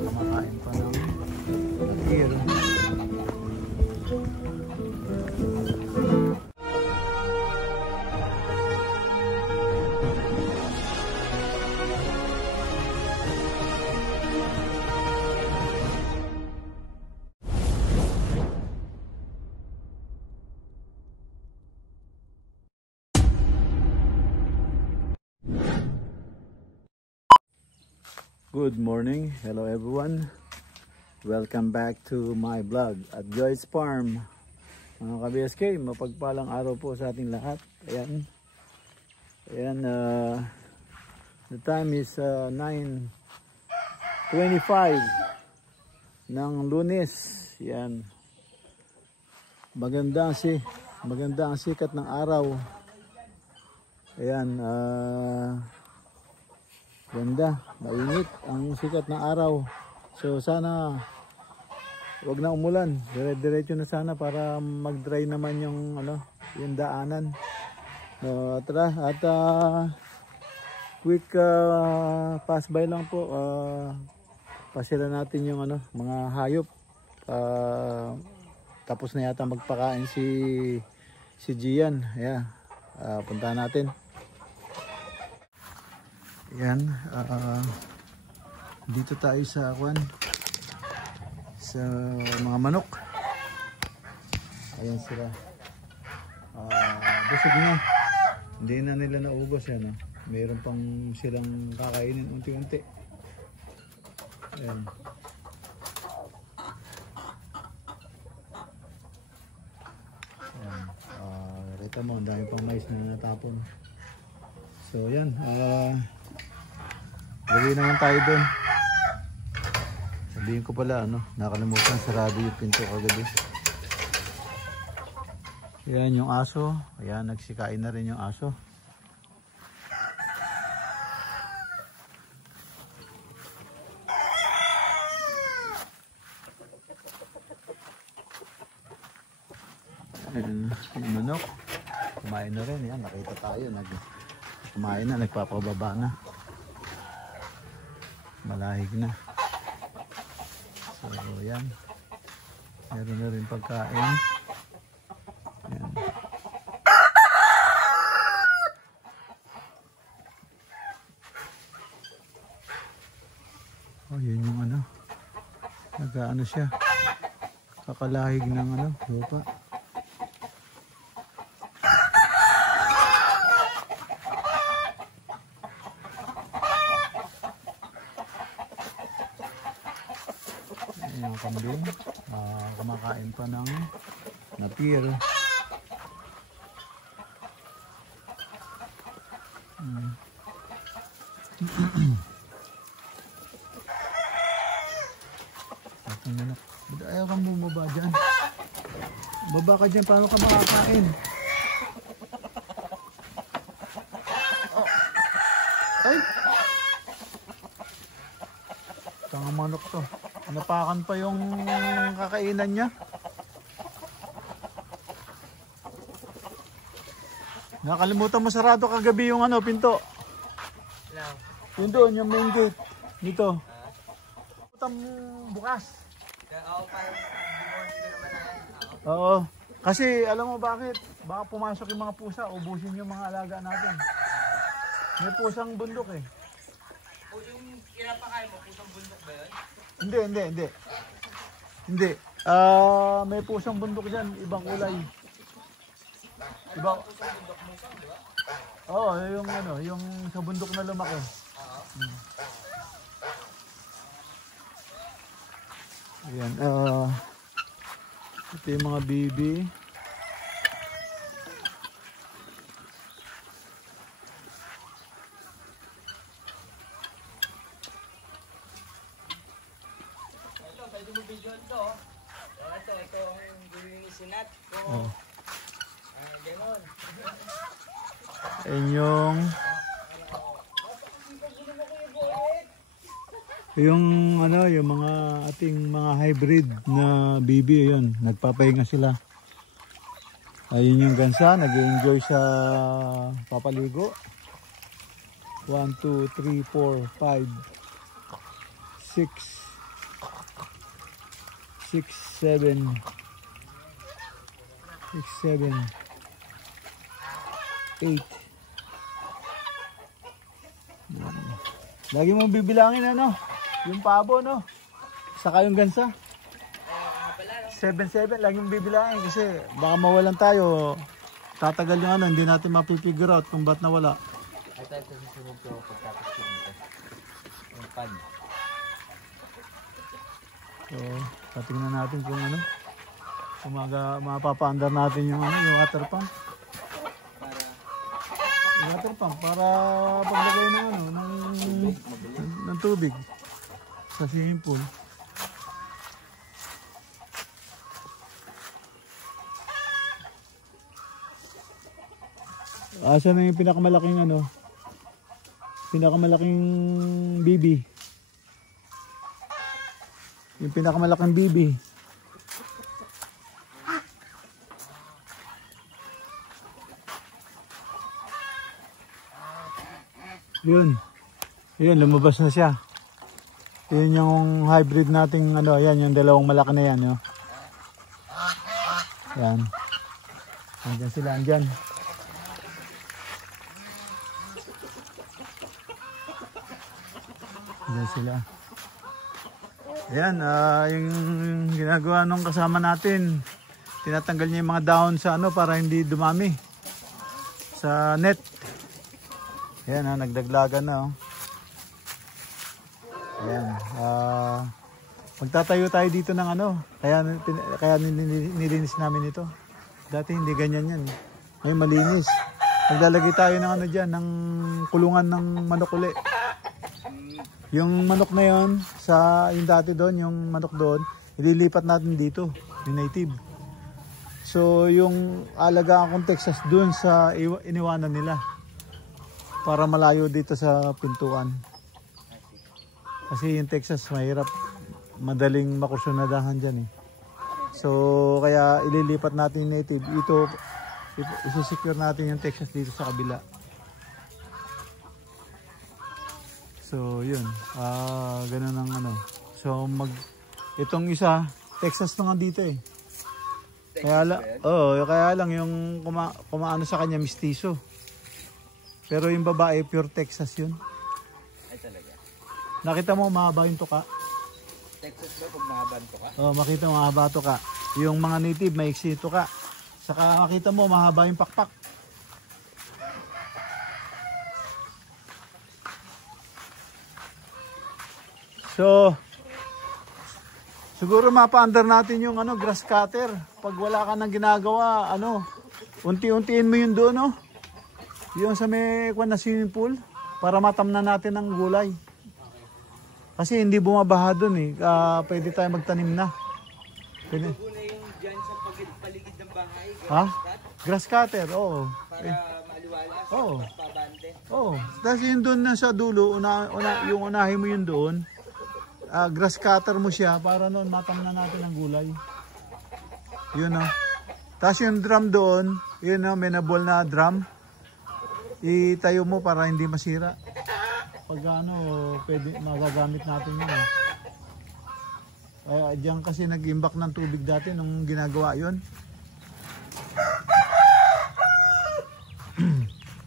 Kumakain pa ng beer. Good morning, hello everyone. Welcome back to my vlog at Joy's Farm. Mga ka-BSK, mapagpalang araw po sa ating lahat. Ayan. Ayan, the time is 9:25 ng Lunes. Ayan. Maganda ang sikat ng araw. Ayan, ganda, mainit ang sikat ng araw. So sana wag na umulan, dire-diretso na sana para mag-dry naman yung yung daanan. No, tara at quick pass by lang po. Pasila natin yung mga hayop. Tapos na yata magpakain si Gian. Yeah. Punta natin. Yan, dito tayo sa sa mga manok. Ayan sila. Busog na. Hindi na nila naubos yan. Meron pang silang kakainin unti-unti. Ayan. Ayan. Rita mo, ang dami pang mais na natapon. So yan, gawin naman tayo doon. Sabihin ko pala, nakalimutan, sarado yung pinto kagabi. Ayan yung aso. Ayan, nagsikain na rin yung aso. Ayan, yung manok. Kumain na rin. Ayan, nakita tayo. Kumain na, nagpapababa na. Malahig na. So yan, meron na rin pagkain. Yan. Oh, yun yung nag-ano siya, kakalahig ng lupa. Yung kambing, kumakain pa ng napir. Ayaw kang bumaba dyan. Baba ka dyan, paano ka makakain? Ay! Tanga manok to. Napakan pa yung kakainan niya. Nakalimutan mo sarado kagabi yung pinto. Yun doon, yung main gate. Dito. Bukas. Oo. Kasi alam mo bakit? Baka pumasok yung mga pusa, ubusin yung mga alaga natin. May pusang bundok eh. O yung kinapakain mo, pusang bundok ba yun? Hindi. May pusang bundok dyan, ibang kulay. Ibang pusang bundok musang, di ba? Oo, yung sa bundok na lumaki. Ayan, ito yung mga bibi. Ito, pwede mo video ito. Ito ang gawing sinat ko. Oh. Ganon. Ayan yung ano, yung mga ating mga hybrid na bibi, yun, nagpapahinga sila. Ayun yung gansa, nag-enjoy sa papaligo. 1, 2, 3, 4, 5, 6, 7, 8. Lagi mo bibilangin ano, yung pabo no, saka yung gansa. 7, lagi mo bibilangin kasi baka mawalan tayo. Tatagal yung ano, hindi natin mapipigure out kung ba't nawala. Ay tayo sa susunod ko pagkatapos ko nito. Yung pan. So, patingnan natin kung ano, kung mapapaandar natin yung ano, yung water pump. Yung water pump para paglagay ng ano, ng tubig sa swimming pool. Asa na yung pinakamalaking ano? Pinakamalaking bibi. Yung pinakamalaking bibi. Yun. Yun, lumabas na siya. Yun yung hybrid nating ano, yan yung dalawang malaki na yan, yo. Yan. Andyan sila, andyan. Andyan sila. Ayan, yung ginagawa nung kasama natin. Tinatanggal niya yung mga dahon sa ano para hindi dumami sa net. Ayan, nagdaglagan na. Oh. Ayan, magtatayo tayo dito ng ano. Kaya nilinis namin ito. Dati hindi ganyan yan. Ngayon malinis. Maglalagay tayo ng ano dyan, ng kulungan ng manok uli. Yung manok na yon yung dati doon, yung manok doon, ililipat natin dito, yung native. So yung alagaan kong Texas doon sa iniwanan nila para malayo dito sa pintuan. Kasi yung Texas mahirap, madaling makursunadahan dyan eh. So kaya ililipat natin yung native. Ito, isi-secure natin yung Texas dito sa kabila. So yun, ganun ang ano. So itong isa, Texas na nga dito eh. Kaya lang yung kumaano sa kanya mistiso. Pero yung babae pure Texas yun. Ay talaga. Nakita mo mahaba yung tuka? Texas ba pag mahaba ang tuka? Oh, makita mo mahaba tuka. Yung mga native maiksi tuka. Saka makita mo mahaba yung pakpak. So, siguro mapa-under natin yung ano, grass cutter. Pag wala ka nang ginagawa, ano, unti-untiin mo yun doon, no? Yung sa may na swimming pool, para matamnan natin ang gulay. Kasi hindi bumabaha doon eh. Pwede tayo magtanim na. Pwede. Muna yung dyan sa paligid ng bahay. Ha? Grass cutter, oo. Para maaliwalas. Oo. Pabante. Oo. Tapos yun doon na sa dulo, yung unahin mo yun doon. Grass cutter mo siya para noon matamnan natin ang gulay. Yun o. Tapos yung drum doon, yun o, may nabol na drum. Itayo mo para hindi masira. Pag ano, pwede, magagamit natin yun eh. Diyan kasi nag-imbak ng tubig dati nung ginagawa yun.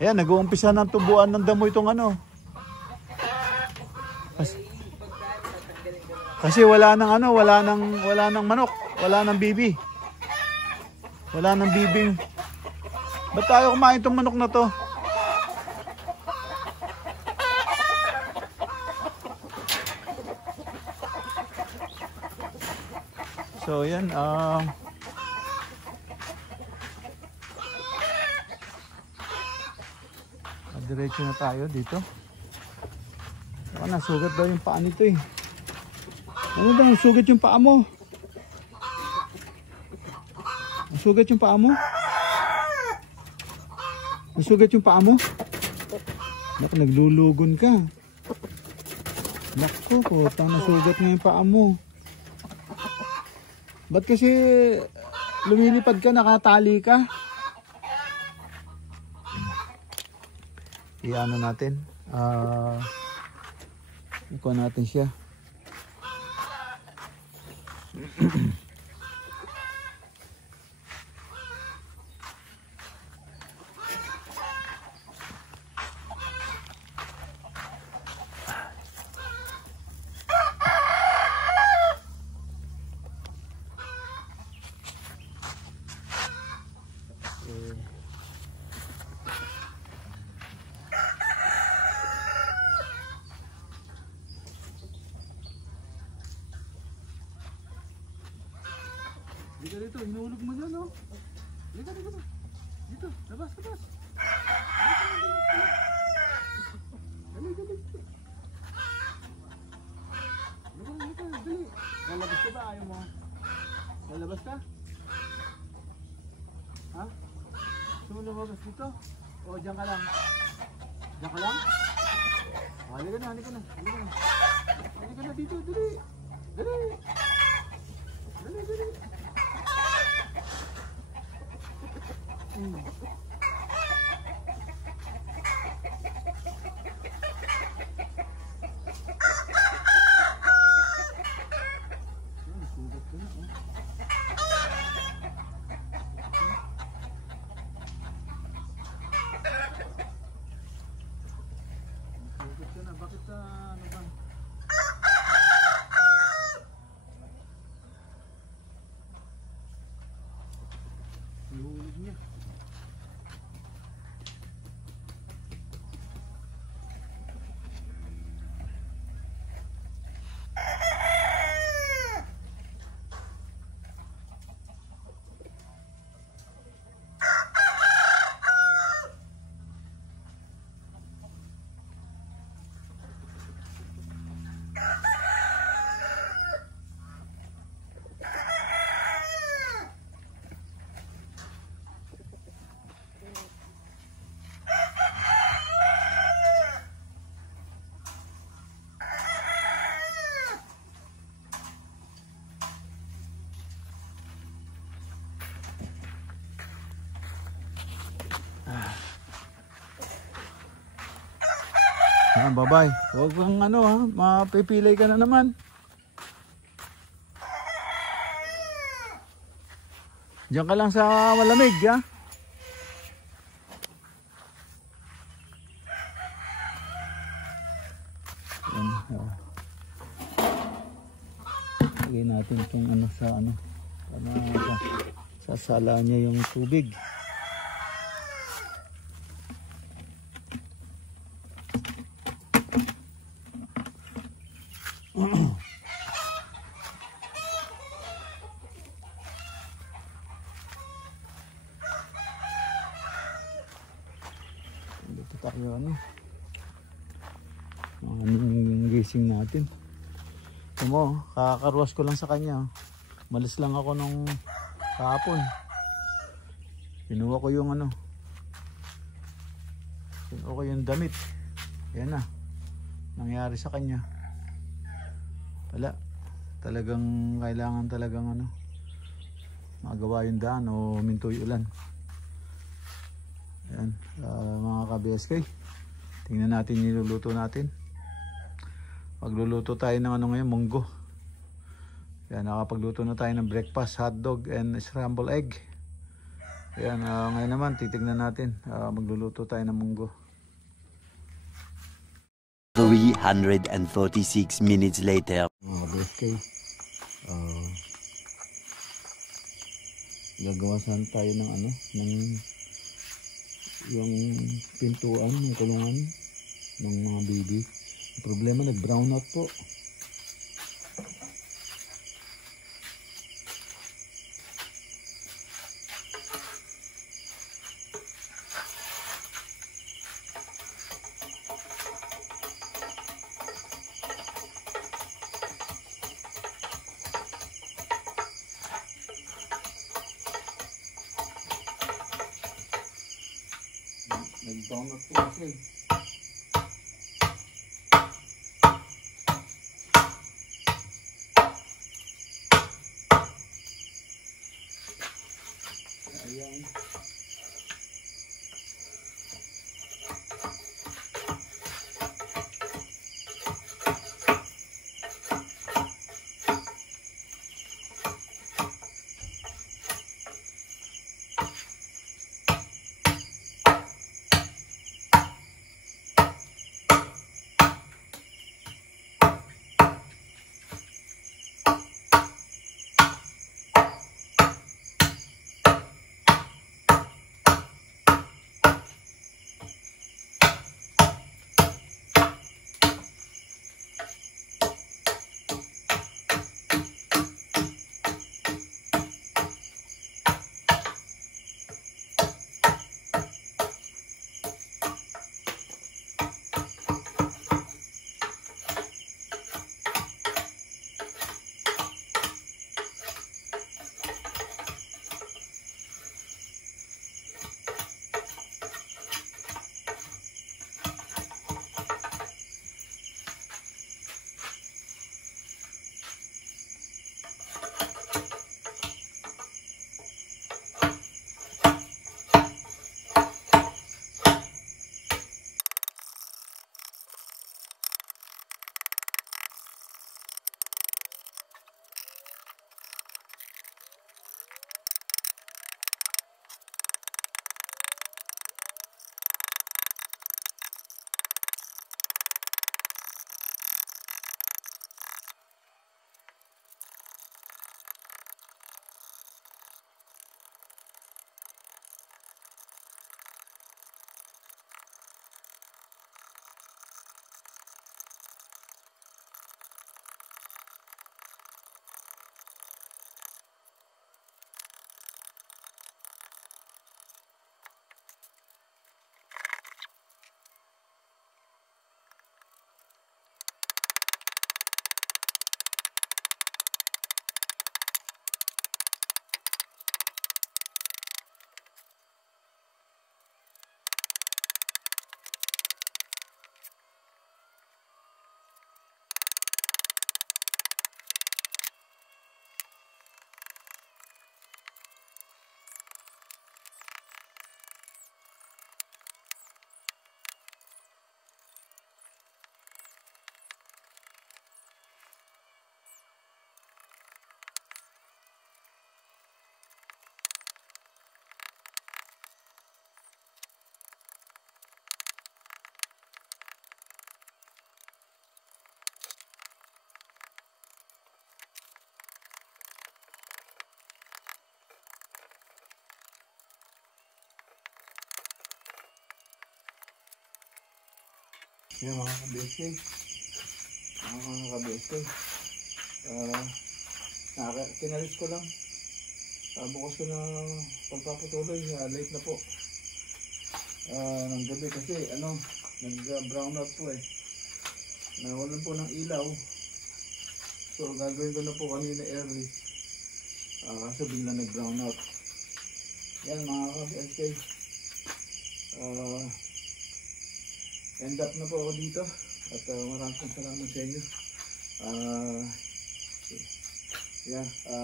Ayan, nag-uumpisa ng tubuan ng damo itong ano. Kasi wala nang ano, wala nang manok, wala nang bibi. Wala nang bibing. Ba't tayo kumain itong manok na to? So yan, diretso na tayo dito. Saka nasugat daw yung paa nito eh. Ano daw, nasugat yung paa mo? Nasugat yung paa mo? Nasugat yung paa mo? Naku, naglulugon ka. Naku, putang nasugat nga yung paa mo. Ba't kasi lumilipad ka, nakatali ka? Iano natin. Ikuha natin siya. Dito, dito, hinulog mo dyan, no? Dito, dito, dito. Dito, labas, labas. Dali, dali, dali. Dali, dali, dali. Lalabas ka ba? Ayaw mo? Lalabas ka? Ha? Gusto mo lumabas dito? O, dyan ka lang. Dyan ka lang? Halika na, halika na. Halika na. Halika na dito, dali. Dali. Dali, dali. Bakit ano ba? Nahulog niya. Bye-bye. Huwag kang ano ha, mapipilay ka na naman. Diyan ka lang sa malamig ha. Yan, lagay natin itong ano sa ano. Sasala niya yung tubig. Dito tayo ano yung gising natin. Ito mo, kakakarwas ko lang sa kanya. Malis lang ako nung kahapon. Pinuha ko yung ano, pinuha ko yung damit. Yan na nangyari sa kanya. Wala, talagang kailangan talagang ano, magawa yung daan o mintoy ulan. Ayan, mga ka-BSK, tingnan natin yung niluluto natin. Magluluto tayo ng ano ngayon, munggo. Ayan, nakapagluto na tayo ng breakfast, hotdog and scrambled egg. Ayan, ngayon naman titignan natin, magluluto tayo ng munggo. 346 minutes later. Mga ka-BSK, gagawa saan tayo ng ano, ng yung pintuan, yung kulungan ng mga baby. Ang problema, nag-brown out po. Nag-down na po kasi. Ayan. Yan mga kabesay. Mga kabesay. Kinalis ko lang. Bukas ko na pagpapatuloy. Late na po. Ng gabi kasi nag-brown out po eh. Nawalan po ng ilaw. So gagawin ko na po kanina early. Kaso bigla nag-brown out. Yan mga kabesay. End up na po ako dito at maraming salamat sa inyo.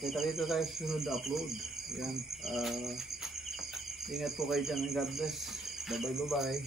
Kita-kita tayo sa sunod na upload. Yan. Ingat po kayo dyan. God bless. Bye-bye.